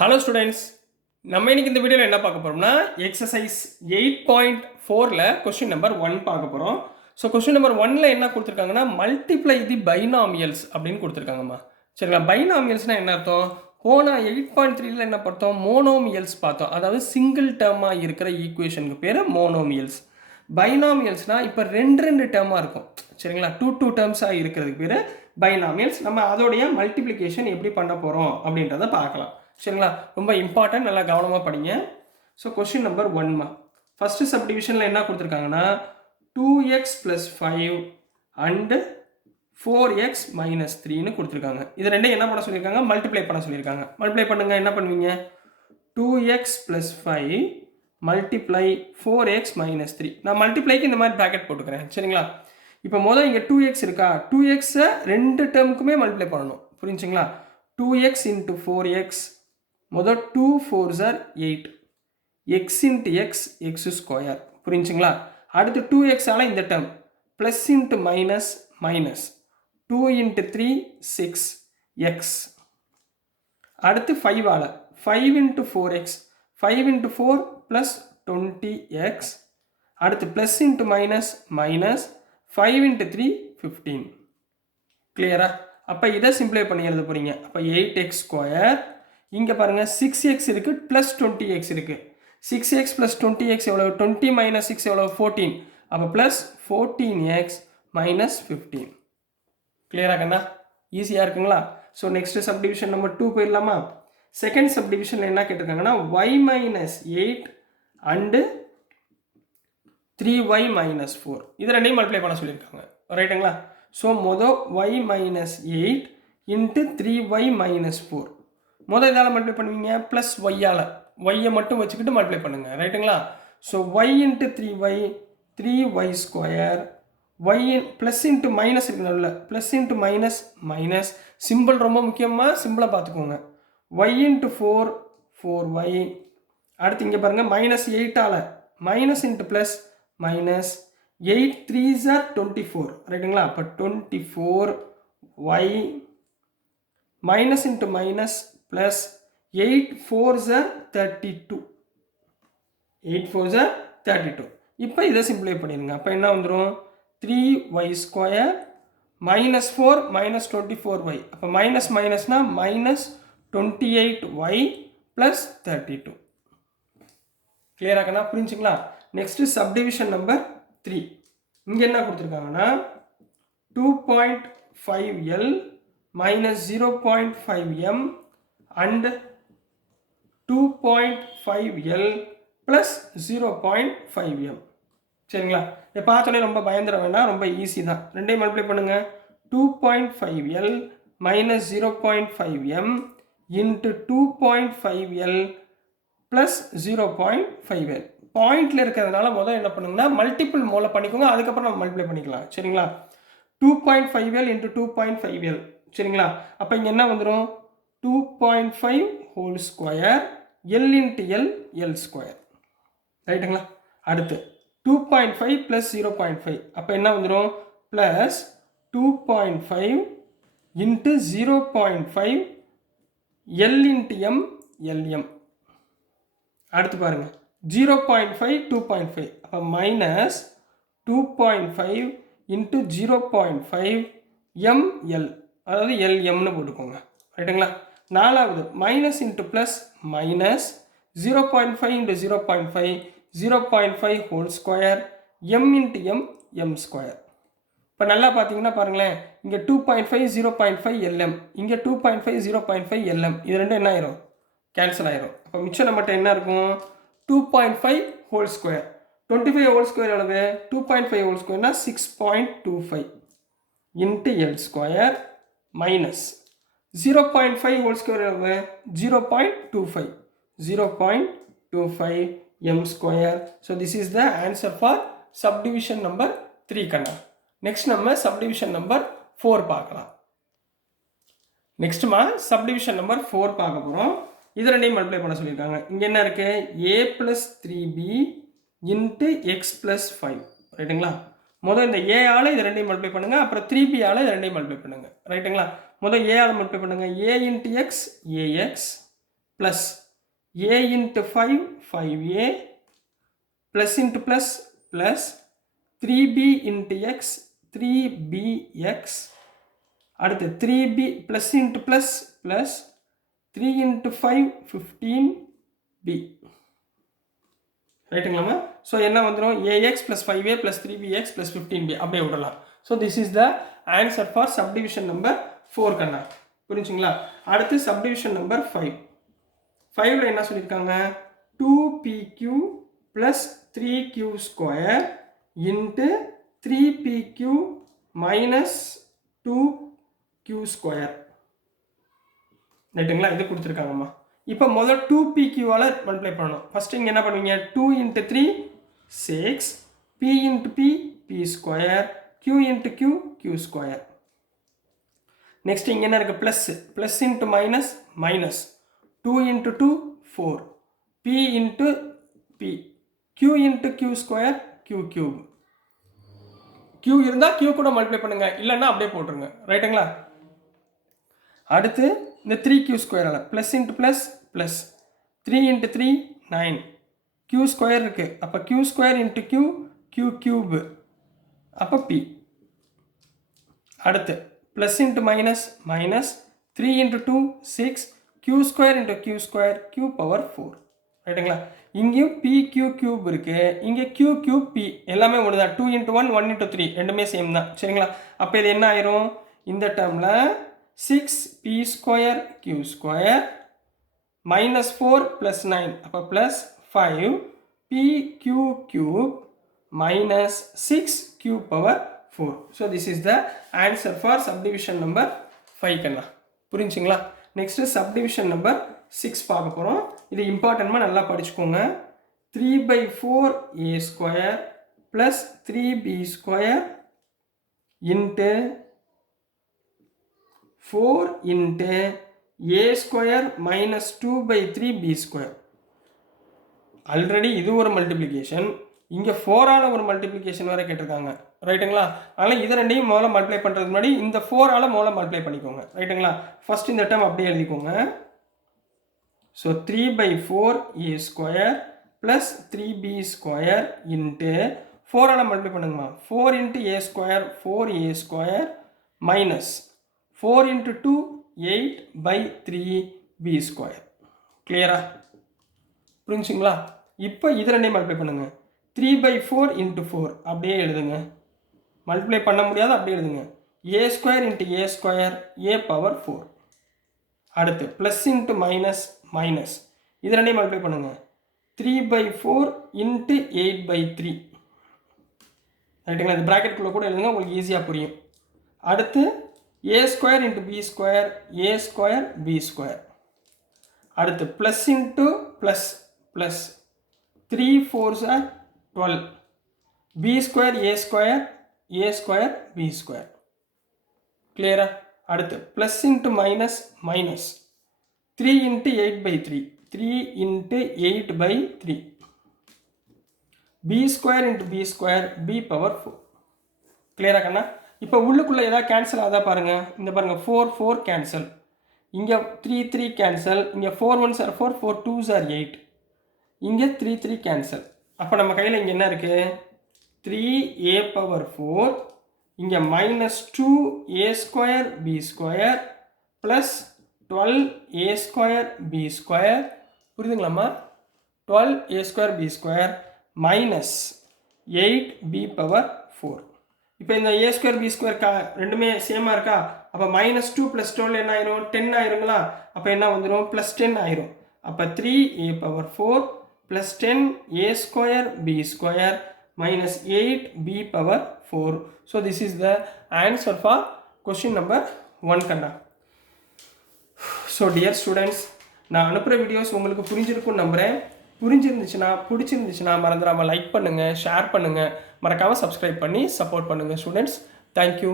Hello students, நம்ம இன்னைக்கு இந்த வீடியோவில் என்ன பார்க்க போகிறோம்னா எக்ஸசைஸ் 8.4ல் கொஸ்டின் நம்பர் 1 பார்க்க போகிறோம். ஸோ கொஸ்டின் நம்பர் 1ல் என்ன கொடுத்துருக்காங்கன்னா மல்டிப்ளை தி பைனாமியல்ஸ் அப்படின்னு கொடுத்துருக்காங்கம்மா. சரிங்களா, பைனாமியல்ஸ்னால் என்ன அர்த்தம்? போன 8.3ல் என்ன பார்த்தோம்? மோனோமியல்ஸ் பார்த்தோம். அதாவது சிங்கிள் டேர்மாக இருக்கிற ஈக்குவேஷனுக்கு பேர் மோனோமியல்ஸ். பைனாமியல்ஸ்னால் இப்போ ரெண்டு டேர்மாக இருக்கும். சரிங்களா, டூ டேர்ம்ஸாக இருக்கிறதுக்கு பேர் பைனாமியல்ஸ். நம்ம அதோடைய மல்டிப்ளிகேஷன் எப்படி பண்ண போகிறோம் அப்படின்றத பார்க்கலாம். சரிங்களா, ரொம்ப இம்பார்ட்டன்ட், நல்லா கவனமாக படிங்க. ஸோ கொஸ்டின் நம்பர் 1மா ஃபஸ்ட்டு சப்டிவிஷனில் என்ன கொடுத்துருக்காங்கன்னா 2x + 5 அண்டு 4x - 3ன்னு கொடுத்துருக்காங்க. இது ரெண்டையும் என்ன பண்ண சொல்லியிருக்காங்க? மல்டிப்ளை பண்ண சொல்லியிருக்காங்க. மல்டிப்ளை பண்ணுங்கள். என்ன பண்ணுவீங்க? 2x + 5 multiply 4x - 3. நான் மல்டிப்ளைக்கு இந்த மாதிரி ப்ராக்கெட் போட்டுக்கிறேன். சரிங்களா, இப்போ முதல் இங்கே 2x இருக்கா, 2xை ரெண்டு டேர்முக்குமே மல்டிப்ளை பண்ணணும். புரிஞ்சுங்களா? 2x × 4x முதல் 2 4s are 8, x × x x². புரிஞ்சுங்களா? அடுத்து 2x ஆல் இந்த term plus into minus minus 2 × 3 6 x. அடுத்து 5 ஆல் 5 × 4x 5 × 4 ப்ளஸ் 20x. அடுத்து ப்ளஸ் இன்ட்டு மைனஸ் மைனஸ் 5 × 3 15. கிளியரா? அப்போ இதை சிம்பிளை பண்ணி எழுத போகிறீங்க. அப்போ 8x². இங்கே பாருங்கள் 6x இருக்குது ப்ளஸ் 20x இருக்குது. 6x + 20x எவ்வளோ? 20 - 6 எவ்வளோ? 14. அப்போ ப்ளஸ் 14x - 15. கிளியரா கண்ணா? ஈஸியாக இருக்குங்களா? ஸோ நெக்ஸ்ட்டு சப்டிவிஷன் நம்பர் 2 போயிடலாமா? செகண்ட் சப்டிவிஷனில் என்ன கேட்டிருக்காங்கன்னா y - 8 அண்டு 3y - 4. இது ரெண்டையும் மல்டிப்ளை பண்ண சொல்லியிருக்காங்க. ரைட்டுங்களா? ஸோ மொதல் y - 8 × 3y - 4. முதல் இதால் மல்டிப்ளை பண்ணுவீங்க ப்ளஸ் ஒய்யால். ஒய்யை மட்டும் வச்சுக்கிட்டு மல்டிப்ளை பண்ணுங்கள். ரைட்டுங்களா? So y × 3y 3y². Y plus into minus இருக்கு, நல்ல plus into minus minus. Simple ரொம்ப முக்கியமாக, சிம்பிளை பார்த்துக்கோங்க. y × 4 4y. அடுத்து இங்கே பாருங்கள் -8ஆல் minus into plus minus 8 3s are 24. ரைட்டுங்களா? அப்போ 24y minus into minus plus 8 4s are 32. 8 4s are 32. இப்போ இதை சிம்பிளை பண்ணிடுங்க. அப்போ என்ன வந்துடும்? 3y² -4 -24y. அப்போ மைனஸ் மைனஸ்னால் மைனஸ் 28y ப்ளஸ் 32. கிளியராகண்ணா? புரிஞ்சுங்களா? Next subdivision number 3. இங்கே என்ன கொடுத்துருக்காங்கன்னா 2.5l - 0.5m and 2.5l + 0.5m. சரிங்களா, இதை பார்த்தோன்னே ரொம்ப பயந்துட வேண்டாம், ரொம்ப ஈஸி தான். ரெண்டையும் மல்டிப்ளை பண்ணுங்கள். 2.5l - 0.5m × 2.5l + 0.5l. பாயிண்டில் இருக்கிறதுனால முதல் என்ன பண்ணுங்கன்னா மல்டிபிள் மூல பண்ணிக்கோங்க, அதுக்கப்புறம் நம்ம மல்டிப்ளை பண்ணிக்கலாம். சரிங்களா? 2.5l × 2.5l. சரிங்களா, அப்போ இங்கே என்ன வந்துடும்? 2.5 whole square l × l l². ரைட்டுங்களா? அடுத்து 2.5 + 0.5. அப்போ என்ன வந்துடும்? Plus 2.5 × 0.5 l × m lm. அடுத்து பாருங்கள் 0.5 2.5. அப்போ மைனஸ் 2.5 × 0.5 ml, அதாவது lmன்னு போட்டுக்கோங்க. ரைட்டுங்களா? நாலாவது minus into plus minus 0.5 × 0.5 0.5 whole square m × m m². இப்போ நல்லா பார்த்தீங்கன்னா பாருங்களேன், இங்கே 2.5 0.5 lm, இங்கே 2.5 0.5 lm. இது ரெண்டும் என்ன ஆயிரும்? கேன்சல் ஆயிரும். அப்போ மிச்சம் நம்மகிட்ட என்ன இருக்கும்? 2.5 ஹோல் ஸ்கொயர். 25 ஹோல் ஸ்கொயர் எவ்வளவு? 2.5 ஹோல் ஸ்கொயர்னா 6.25 × l² மைனஸ் 0.5 ஹோல் ஸ்கொயர் எவ்வளவு? 0.25 0.25 m². So this is the answer for subdivision number 3 கண்ணா. நெக்ஸ்ட் நம்ம சப்டிவிஷன் நம்பர் 4 பார்க்கலாம். நெக்ஸ்ட்மா சப்டிவிஷன் நம்பர் 4 பார்க்க போகிறோம். இது ரெண்டையும் மல்டிப்ளை பண்ண சொல்லியிருக்காங்க. இங்கே என்ன இருக்குது? a + 3b × x + 5. ரைட்டுங்களா? முதல் இந்த a ஆல் இது ரெண்டையும் மல்டிப்ளை பண்ணுங்கள், அப்புறம் 3b ஆல் இது ரெண்டையும் மல்டிப்ளை பண்ணுங்கள். ரைட்டுங்களா? முதல் a ஆல் மல்டிப்ளை பண்ணுங்கள். a × x ax plus a into 5 5a plus into plus plus 3b into x 3bx அடுத்து 3b plus into plus plus 3 into 5 15b ரைட்டுங்களாமா. So என்ன வந்துடும் ax plus 5a plus 3bx plus 15b அப்படியே விடலாம். So this is the answer for subdivision number 4 கண்ணா. புரிஞ்சுங்களா? அடுத்து subdivision number 5. 5ல் என்ன சொல்லியிருக்காங்க 2pq plus 3q square into 3pq minus 2q square. ரைட்டுங்களா? இது கொடுத்துருக்காங்கம்மா. இப்போ முதல் 2pqவால் மல்டிப்ளை பண்ணணும். ஃபஸ்ட்டு இங்கே என்ன பண்ணுவீங்க 2 into 3 6 p into p p square q into q q square. Next இங்கே என்ன இருக்குது plus into minus minus 2 into 2 4 p into p q into q square q cube. q இருந்தால் q கூட மல்டிப்ளை பண்ணுங்க, இல்லைன்னா அப்படியே போட்டுருங்க. ரைட்டுங்களா? அடுத்து இந்த 3q ஸ்கொயரால் plus into plus plus 3 into 3 9 q square இருக்குது. அப்போ q square into q q cube அப்போ p. அடுத்து plus into minus minus 3 into 2 6 q square into q square q power 4. ரைட்டுங்களா? இங்கேயும் p q கியூப் இருக்குது, இங்கே q கியூப் p எல்லாமே ஒன்று தான். 2 into 1 1 into 3 ரெண்டுமே சேம் தான். சரிங்களா? அப்போ இது என்ன ஆயிரும் இந்த டேர்மில் 6p square q square minus 4 plus 9 அப்போ plus 5 pq cube minus 6q power 4. So this is the answer for subdivision number 5 கண்ணா. புரிஞ்சுங்களா? நெக்ஸ்ட் subdivision number 6 பார்க்க போகிறோம். இது இம்பார்ட்டன்ட்மா நல்லா படிச்சுக்கோங்க. 3/4a square plus 3b square into 4 into a square minus 2/3b square. Already இது ஒரு multiplication, இங்கே 4ஆல் ஒரு மல்டிப்ளிகேஷன் வேறு கேட்டிருக்காங்க. ரைட்டுங்களா? அதனால் இது ரெண்டையும் முதல்ல மல்டிப்ளை பண்ணுறதுக்கு முன்னாடி இந்த 4ஆல் முதல்ல மல்டிப்ளை பண்ணிக்கோங்க. ரைட்டுங்களா? ஃபஸ்ட் இந்த டேர்ம் அப்படியே எழுதிக்கோங்க. So 3/4a square plus 3b square into 4ஆல் மல்டிப்ளை பண்ணுங்கம்மா. 4 into a square 4a square minus 4 into 2 8/3b square. கிளியரா? புரிஞ்சுங்களா? இப்போ இது ரெண்டையும் மல்டிப்ளை பண்ணுங்க. 3/4 into 4 அப்படியே எழுதுங்க. மல்டிப்ளை பண்ண முடியாத அப்படியே எழுதுங்க. a square into a square a power 4. அடுத்து ப்ளஸ் இன்ட்டு மைனஸ் மைனஸ் இது ரெண்டையும் மல்டிப்ளை பண்ணுங்க. 3/4 into 8/3. ரைட்டுங்களா? இது ப்ராக்கெட்டுக்குள்ளே கூட எழுதுங்க, உங்களுக்கு ஈஸியாக புரியும். அடுத்து a square into b square a square b square. அடுத்து plus into plus plus 3 4s are 12 b square a square a square b square. கிளியரா? அடுத்து plus into minus minus 3 into 8/3 3 into 8/3 b square into b square b power 4. கிளியரா கண்ணா? இப்போ உள்ளுக்குள்ளே ஏதாவது cancel ஆகுதா பாருங்கள். இந்த பாருங்கள் 4 4 கேன்சல், இங்கே 3 3 கேன்சல், இங்கே 4 1s are 4 4 2s are 8, இங்கே 3 3 கேன்சல். அப்போ நம்ம கையில் இங்கே என்ன இருக்குது 3a பவர் 4, இங்கே minus 2a square b square plus 12a square b square. புரியுதுங்களாம்மா? 12a square b square minus 8b power 4. இப்போ இந்த a ஸ்கொயர் b ஸ்கொயர் ரெண்டுமே சேமாக இருக்கா? அப்போ மைனஸ் 2 ப்ளஸ் 12 என்ன ஆயிரும் 10 ஆயிருங்களா? அப்போ என்ன வந்துடும் ப்ளஸ் 10 ஆயிரும். அப்போ 3a power 4 plus 10a square b square minus 8b power 4. So this is the answer for question number 1 கண்ணா. So dear students, நான் அனுப்புகிற வீடியோஸ் உங்களுக்கு புரிஞ்சிருக்கும்னு நம்புகிறேன். புரிஞ்சிருந்துச்சுன்னா பிடிச்சிருந்துச்சுன்னா மறந்துடாமல் லைக் பண்ணுங்கள், ஷேர் பண்ணுங்கள், மறக்காமல் சப்ஸ்கிரைப் பண்ணி சப்போர்ட் பண்ணுங்கள் ஸ்டூடெண்ட்ஸ். தேங்க்யூ.